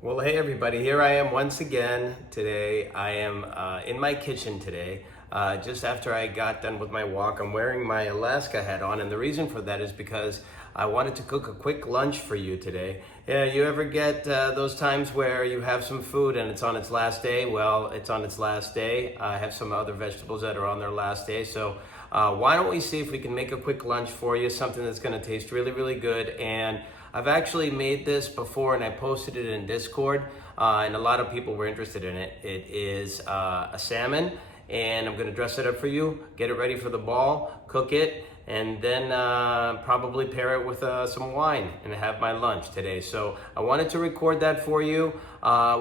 Well, hey everybody, here I am once again today. I am in my kitchen today. Just after I got done with my walk, I'm wearing my Alaska hat on, and the reason for that is because I wanted to cook a quick lunch for you today. Yeah, you ever get those times where you have some food and it's on its last day? Well, it's on its last day. I have some other vegetables that are on their last day, so why don't we see if we can make a quick lunch for you, something that's gonna taste really, really good. And I've actually made this before and I posted it in Discord, and a lot of people were interested in it. It is a salmon, and I'm gonna dress it up for you, get it ready for the ball, cook it, and then probably pair it with some wine and have my lunch today. So I wanted to record that for you.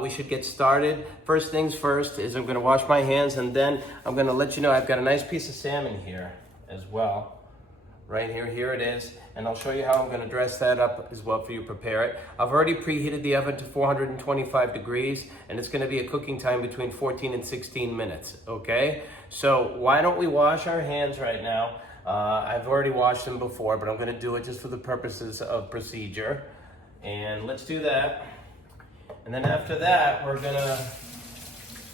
We should get started. First things first is I'm gonna wash my hands, and then I'm gonna let you know I've got a nice piece of salmon here as well. Right here it is, and I'll show you how I'm gonna dress that up as well for you, prepare it. I've already preheated the oven to 425 degrees, and it's gonna be a cooking time between 14 and 16 minutes, okay? So why don't we wash our hands right now? I've already washed them before, but I'm gonna do it just for the purposes of procedure. And let's do that. And then after that, I'm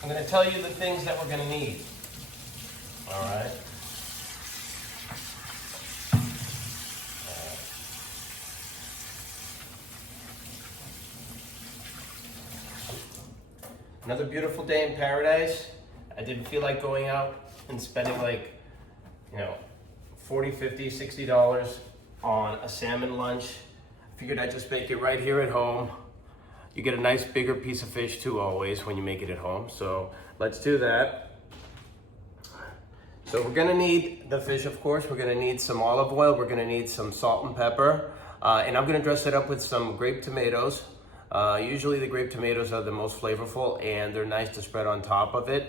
gonna tell you the things that we're gonna need, all right? Another beautiful day in paradise. I didn't feel like going out and spending like, $40, $50, $60 on a salmon lunch. I figured I'd just make it right here at home. You get a nice bigger piece of fish too always when you make it at home. So let's do that. So we're gonna need the fish, of course. We're gonna need some olive oil. We're gonna need some salt and pepper. And I'm gonna dress it up with some grape tomatoes. Usually the grape tomatoes are the most flavorful, and they're nice to spread on top of it.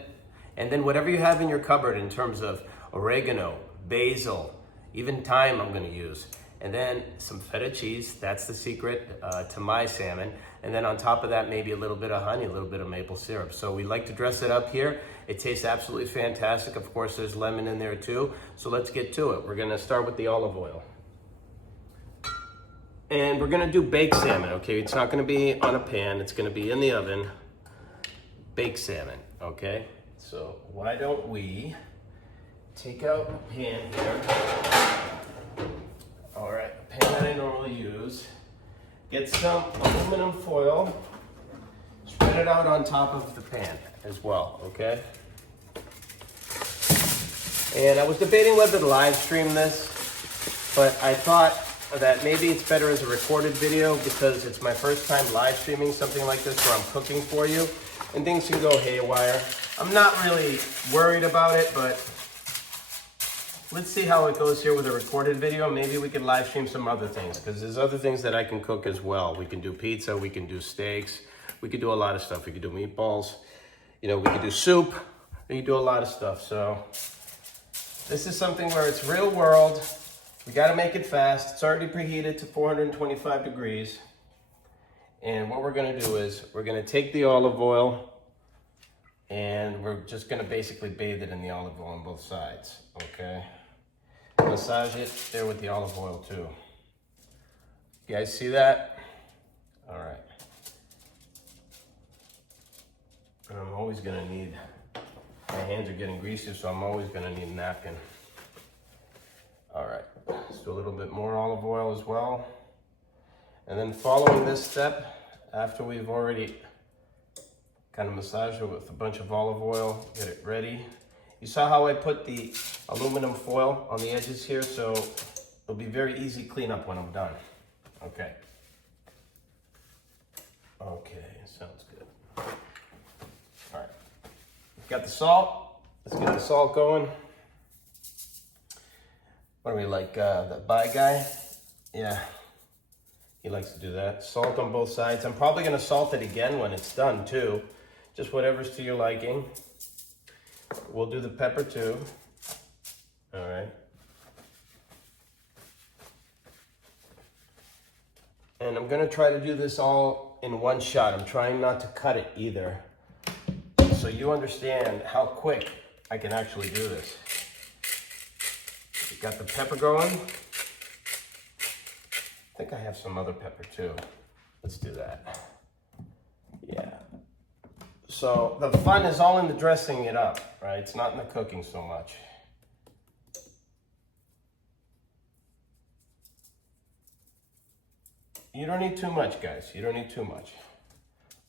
And then whatever you have in your cupboard in terms of oregano, basil, even thyme I'm gonna use. And then some feta cheese, that's the secret to my salmon. And then on top of that, maybe a little bit of honey, a little bit of maple syrup. So we like to dress it up here. It tastes absolutely fantastic. Of course, there's lemon in there too. So let's get to it. We're gonna start with the olive oil. And we're gonna do baked salmon, okay? It's not gonna be on a pan, it's gonna be in the oven. Baked salmon, okay? So why don't we take out a pan here. All right, a pan that I normally use. Get some aluminum foil, spread it out on top of the pan as well, okay? And I was debating whether to live stream this, but I thought that maybe it's better as a recorded video because it's my first time live streaming something like this where I'm cooking for you and things can go haywire. I'm not really worried about it, but let's see how it goes here with a recorded video. Maybe we can live stream some other things because there's other things that I can cook as well. We can do pizza, we can do steaks, we can do a lot of stuff. We can do meatballs, we can do soup, we can do a lot of stuff. So this is something where it's real world. We gotta make it fast. It's already preheated to 425 degrees. And what we're gonna do is we're gonna take the olive oil and we're just gonna basically bathe it in the olive oil on both sides, okay? Massage it there with the olive oil too. You guys see that? All right. And I'm always gonna need, my hands are getting greasy, so I'm always gonna need a napkin. All right, let's do a little bit more olive oil as well. And then following this step, after we've already kind of massaged it with a bunch of olive oil, get it ready. You saw how I put the aluminum foil on the edges here, so it'll be very easy cleanup when I'm done. Okay. Okay, sounds good. All right, got the salt. Let's get the salt going. What are we like, the Bai guy? Yeah, he likes to do that. Salt on both sides. I'm probably gonna salt it again when it's done too. Just whatever's to your liking. We'll do the pepper too. All right. And I'm gonna try to do this all in one shot. I'm trying not to cut it either. So you understand how quick I can actually do this. Got the pepper going. I think I have some other pepper too. Let's do that. So the fun is all in the dressing it up, right? It's not in the cooking so much. You don't need too much, guys. You don't need too much.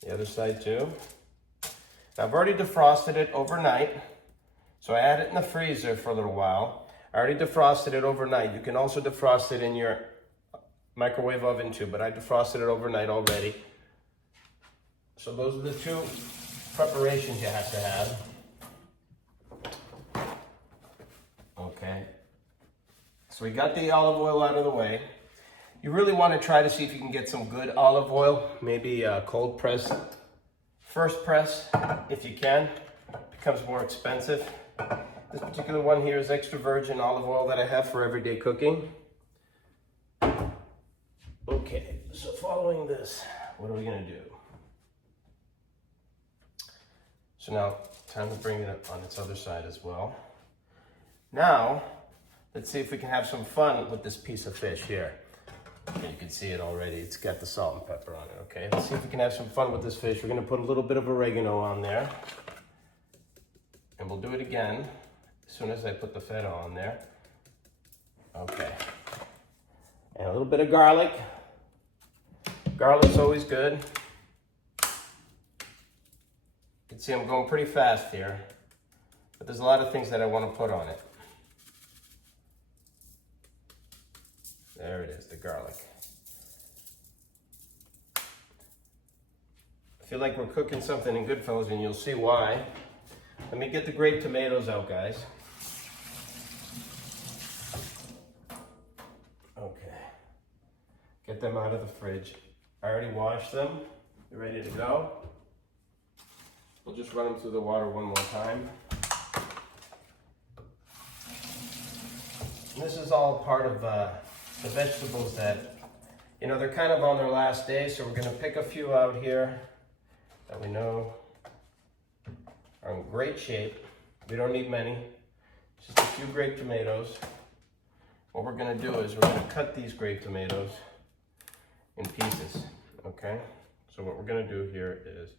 The other side too. Now, I've already defrosted it overnight. So I had it in the freezer for a little while. I already defrosted it overnight. You can also defrost it in your microwave oven too, but I defrosted it overnight already. So those are the two preparations you have to have. Okay. So we got the olive oil out of the way. You really want to try to see if you can get some good olive oil, maybe cold press, first press, if you can. It becomes more expensive. This particular one here is extra virgin olive oil that I have for everyday cooking. Okay, so following this, what are we gonna do? So now, time to bring it up on its other side as well. Now, let's see if we can have some fun with this piece of fish here. Okay, you can see it already, it's got the salt and pepper on it, okay? Let's see if we can have some fun with this fish. We're gonna put a little bit of oregano on there. And we'll do it again as soon as I put the feta on there. Okay. And a little bit of garlic. Garlic's always good. You can see I'm going pretty fast here, but there's a lot of things that I want to put on it. There it is, the garlic. I feel like we're cooking something in Goodfellas, and you'll see why. Let me get the grape tomatoes out, guys. Okay. Get them out of the fridge. I already washed them. They're ready to go. We'll just run them through the water one more time. And this is all part of the vegetables that, you know, they're kind of on their last day, so we're gonna pick a few out here that we know are in great shape. We don't need many, just a few grape tomatoes. What we're gonna do is we're gonna cut these grape tomatoes in pieces, okay? So what we're gonna do here is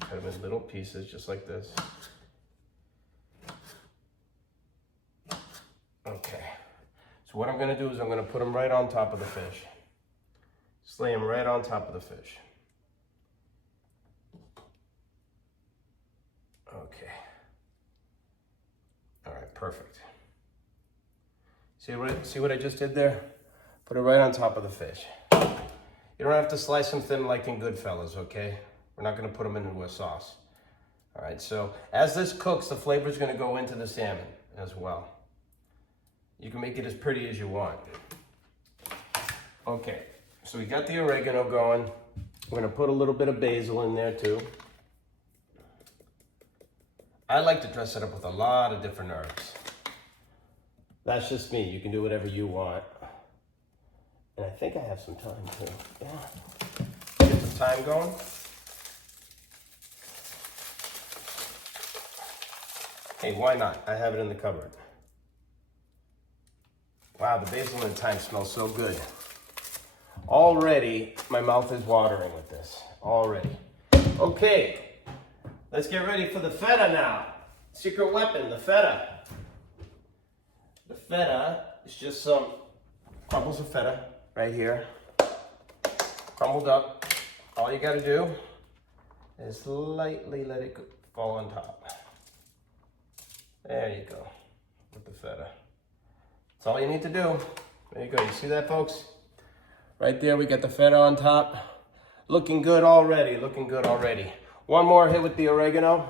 cut them in little pieces, just like this. Okay, so what I'm gonna do is I'm gonna put them right on top of the fish. Just lay them right on top of the fish. Okay. All right, perfect. See what I just did there? Put it right on top of the fish. You don't have to slice them thin like in Goodfellas, okay? We're not gonna put them into a sauce. All right, so as this cooks, the flavor is gonna go into the salmon as well. You can make it as pretty as you want. Okay, so we got the oregano going. We're gonna put a little bit of basil in there too. I like to dress it up with a lot of different herbs. That's just me. You can do whatever you want. And I think I have some thyme too. Yeah. Get some thyme going. Hey, why not? I have it in the cupboard. Wow, the basil and thyme smell so good. Already, my mouth is watering with this. Already. Okay. Let's get ready for the feta now. Secret weapon, the feta. The feta is just some crumbles of feta right here. Crumbled up. All you gotta do is lightly let it fall on top. There you go, with the feta. That's all you need to do. There you go, you see that, folks? Right there, we got the feta on top. Looking good already, looking good already. One more hit with the oregano.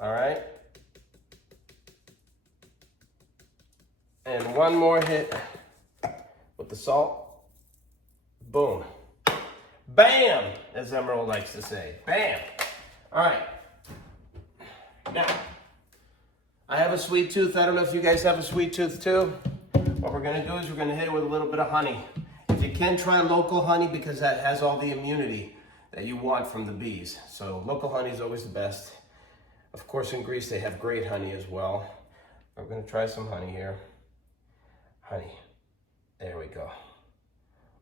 All right. And one more hit with the salt. Boom. Bam, as Emerald likes to say. Bam. All right. Now, I have a sweet tooth. I don't know if you guys have a sweet tooth too. What we're gonna do is we're gonna hit it with a little bit of honey. If you can, try local honey because that has all the immunity that you want from the bees. So local honey is always the best. Of course, in Greece, they have great honey as well. We're gonna try some honey here. Honey, there we go.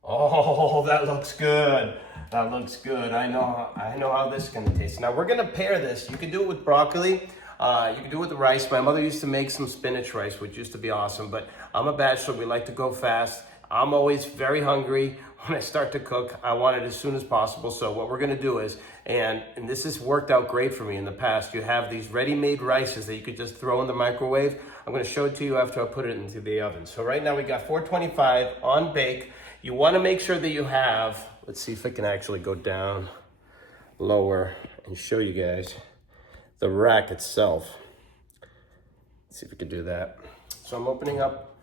Oh, that looks good. That looks good. I know how this is gonna taste. Now we're gonna pair this. You can do it with broccoli. You can do it with rice. My mother used to make some spinach rice, which used to be awesome, but I'm a bachelor. We like to go fast. I'm always very hungry. When I start to cook, I want it as soon as possible. So what we're gonna do is, and this has worked out great for me in the past, you have these ready-made rices that you could just throw in the microwave. I'm gonna show it to you after I put it into the oven. So right now we got 425 on bake. You wanna make sure that you have, let's see if I can actually go down lower and show you guys the rack itself. Let's see if we can do that. So I'm opening up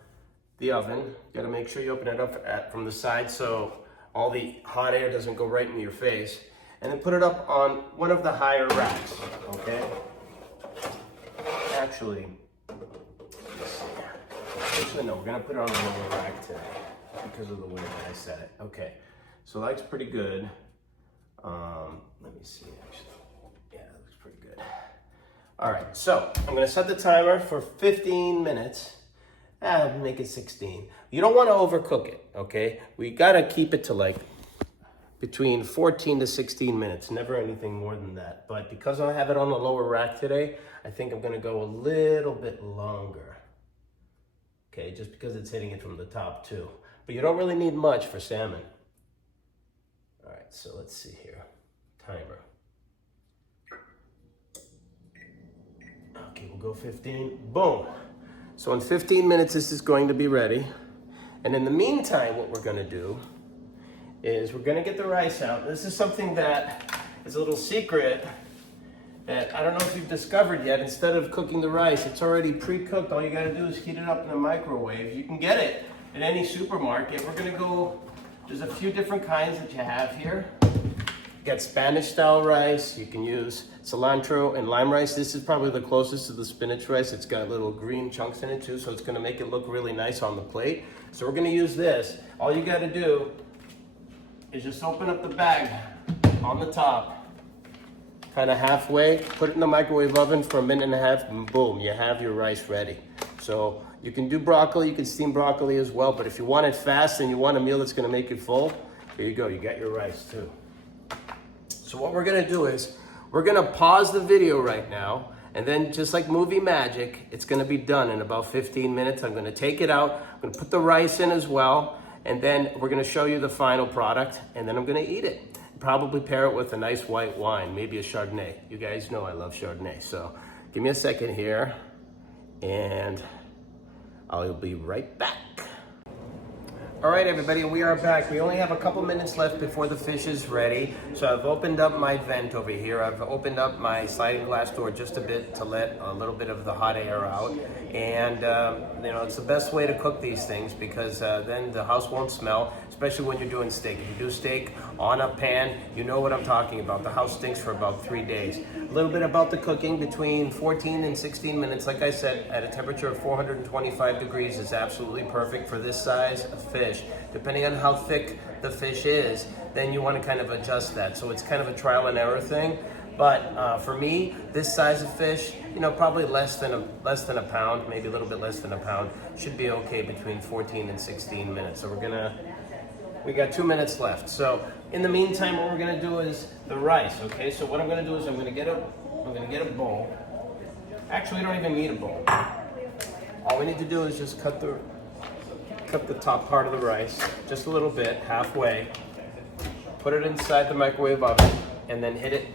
the oven. You gotta make sure you open it up from the side so all the hot air doesn't go right into your face. And then put it up on one of the higher racks, okay? Actually, no, we're gonna put it on the lower rack today because of the way that I set it. Okay, so that's pretty good. Let me see, actually. Yeah, that looks pretty good. All right, so I'm gonna set the timer for 15 minutes. Make it 16. You don't wanna overcook it, okay? We gotta keep it to like between 14 to 16 minutes, never anything more than that. But because I have it on the lower rack today, I think I'm gonna go a little bit longer. Okay, just because it's hitting it from the top too. But you don't really need much for salmon. All right, so let's see here. Timer. Okay, we'll go 15, boom. So in 15 minutes, this is going to be ready. And in the meantime, what we're gonna do is we're gonna get the rice out. This is something that is a little secret that I don't know if you've discovered yet. Instead of cooking the rice, it's already pre-cooked. All you gotta do is heat it up in the microwave. You can get it at any supermarket. We're gonna go, there's a few different kinds that you have here. You got Spanish style rice. You can use cilantro and lime rice. This is probably the closest to the spinach rice. It's got little green chunks in it too, so it's gonna make it look really nice on the plate. So we're gonna use this. All you gotta do is just open up the bag on the top, kind of halfway, put it in the microwave oven for 1.5 minutes, and boom, you have your rice ready. So you can do broccoli, you can steam broccoli as well, but if you want it fast and you want a meal that's gonna make you full, here you go, you got your rice too. So what we're gonna do is, we're gonna pause the video right now, and then just like movie magic, it's gonna be done in about 15 minutes. I'm gonna take it out, I'm gonna put the rice in as well, and then we're gonna show you the final product, and then I'm gonna eat it. Probably pair it with a nice white wine, maybe a Chardonnay. You guys know I love Chardonnay, so give me a second here, and I'll be right back. All right, everybody, we are back. We only have a couple minutes left before the fish is ready. So I've opened up my vent over here. I've opened up my sliding glass door just a bit to let a little bit of the hot air out. And, you know, it's the best way to cook these things because then the house won't smell, especially when you're doing steak. If you do steak on a pan, you know what I'm talking about. The house stinks for about 3 days. A little bit about the cooking, between 14 and 16 minutes. Like I said, at a temperature of 425 degrees is absolutely perfect for this size of fish. Depending on how thick the fish is, then you want to kind of adjust that. So it's kind of a trial and error thing. But for me, this size of fish, you know, probably less than a pound, maybe a little bit less than a pound, should be okay between 14 and 16 minutes. So we got 2 minutes left. So in the meantime, what we're gonna do is the rice, okay? So what I'm gonna do is I'm gonna get a bowl. Actually, we don't even need a bowl. All we need to do is just cut the top part of the rice, just a little bit, halfway, put it inside the microwave oven, and then hit it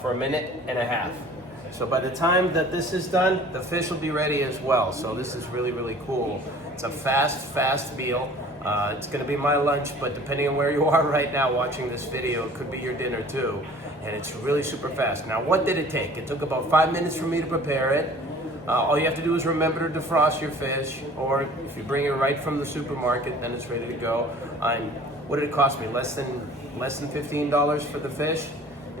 for 1.5 minutes. So by the time that this is done, the fish will be ready as well. So this is really, really cool. It's a fast meal. It's gonna be my lunch, but depending on where you are right now watching this video, it could be your dinner too. And it's really super fast. Now, what did it take? It took about 5 minutes for me to prepare it. All you have to do is remember to defrost your fish, or if you bring it right from the supermarket, then it's ready to go. What did it cost me? Less than $15 for the fish.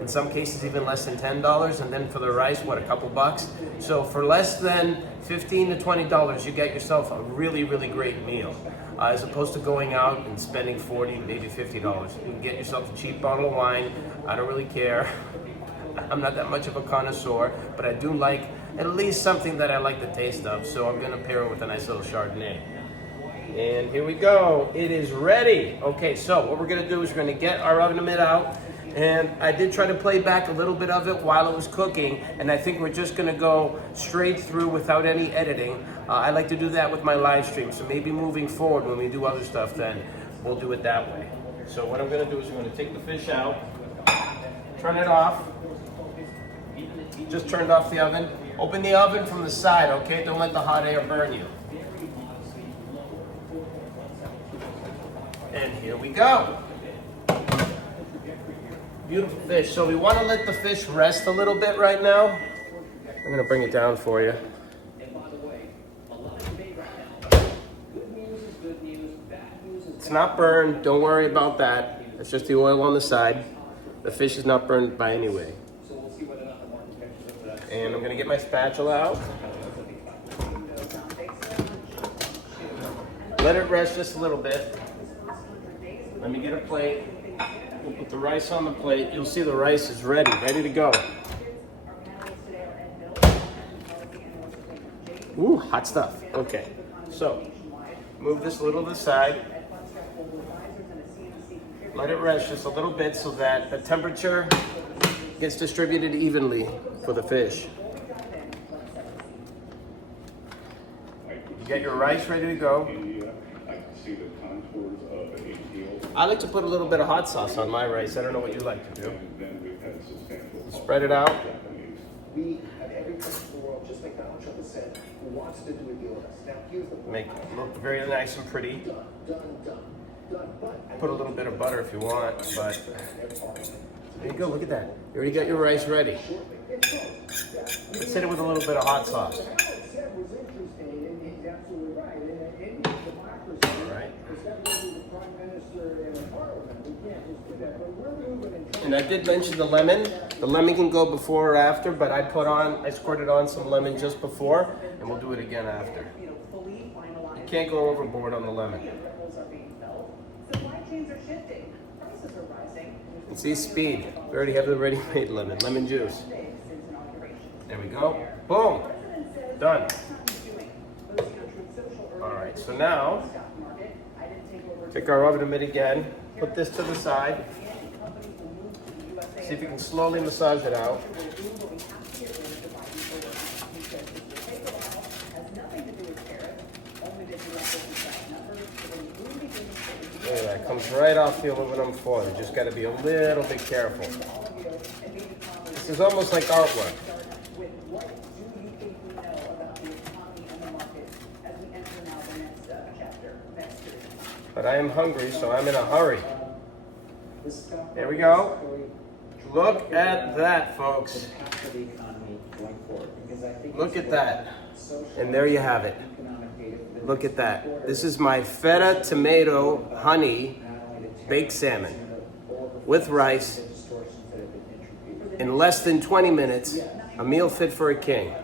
In some cases, even less than $10. And then for the rice, what, a couple bucks? So for less than $15 to $20, you get yourself a really, really great meal. As opposed to going out and spending $40, maybe $50. You can get yourself a cheap bottle of wine. I don't really care. I'm not that much of a connoisseur, but I do like at least something that I like the taste of. So I'm gonna pair it with a nice little Chardonnay. And here we go. It is ready. Okay, so what we're gonna do is we're gonna get our oven mitt out. And I did try to play back a little bit of it while it was cooking, and I think we're just gonna go straight through without any editing. I like to do that with my live stream, so maybe moving forward when we do other stuff, then we'll do it that way. So what I'm gonna do is I'm gonna take the fish out, turn it off. Just turned off the oven. Open the oven from the side, okay? Don't let the hot air burn you. And here we go. Beautiful fish. So we want to let the fish rest a little bit right now. I'm going to bring it down for you. It's not burned. Don't worry about that. It's just the oil on the side. The fish is not burned by any way. And I'm going to get my spatula out. Let it rest just a little bit. Let me get a plate. We'll put the rice on the plate. You'll see the rice is ready to go. Ooh, hot stuff. Okay, so move this a little to the side. Let it rest just a little bit so that the temperature gets distributed evenly for the fish. You get your rice ready to go. I like to put a little bit of hot sauce on my rice. I don't know what you like to do. Spread it out. Make it look very nice and pretty. Put a little bit of butter if you want, but there you go, look at that. You already got your rice ready. Let's hit it with a little bit of hot sauce. And I did mention the lemon. The lemon can go before or after, but I squirted on some lemon just before, and we'll do it again after. You can't go overboard on the lemon. And see, speed. We already have the ready-made lemon juice. There we go. Boom. Done. All right, so now, take our oven mitt again, put this to the side. See if you can slowly massage it out. Look at that, comes right off the aluminum foil. You just got to be a little bit careful. This is almost like artwork. But I am hungry, so I'm in a hurry. There we go. Look at that, folks. Look at that. And there you have it. Look at that. This is my feta tomato honey baked salmon with rice in less than 20 minutes. A meal fit for a king.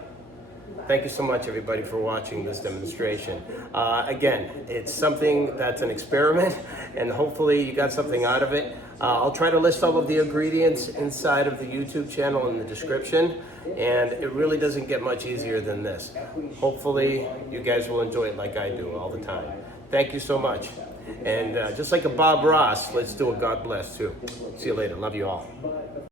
Thank you so much, everybody, for watching this demonstration. Again, it's something that's an experiment, and hopefully you got something out of it. I'll try to list all of the ingredients inside of the YouTube channel in the description, and it really doesn't get much easier than this. Hopefully you guys will enjoy it like I do all the time. Thank you so much. And just like a Bob Ross, let's do a God bless too. See you later. Love you all.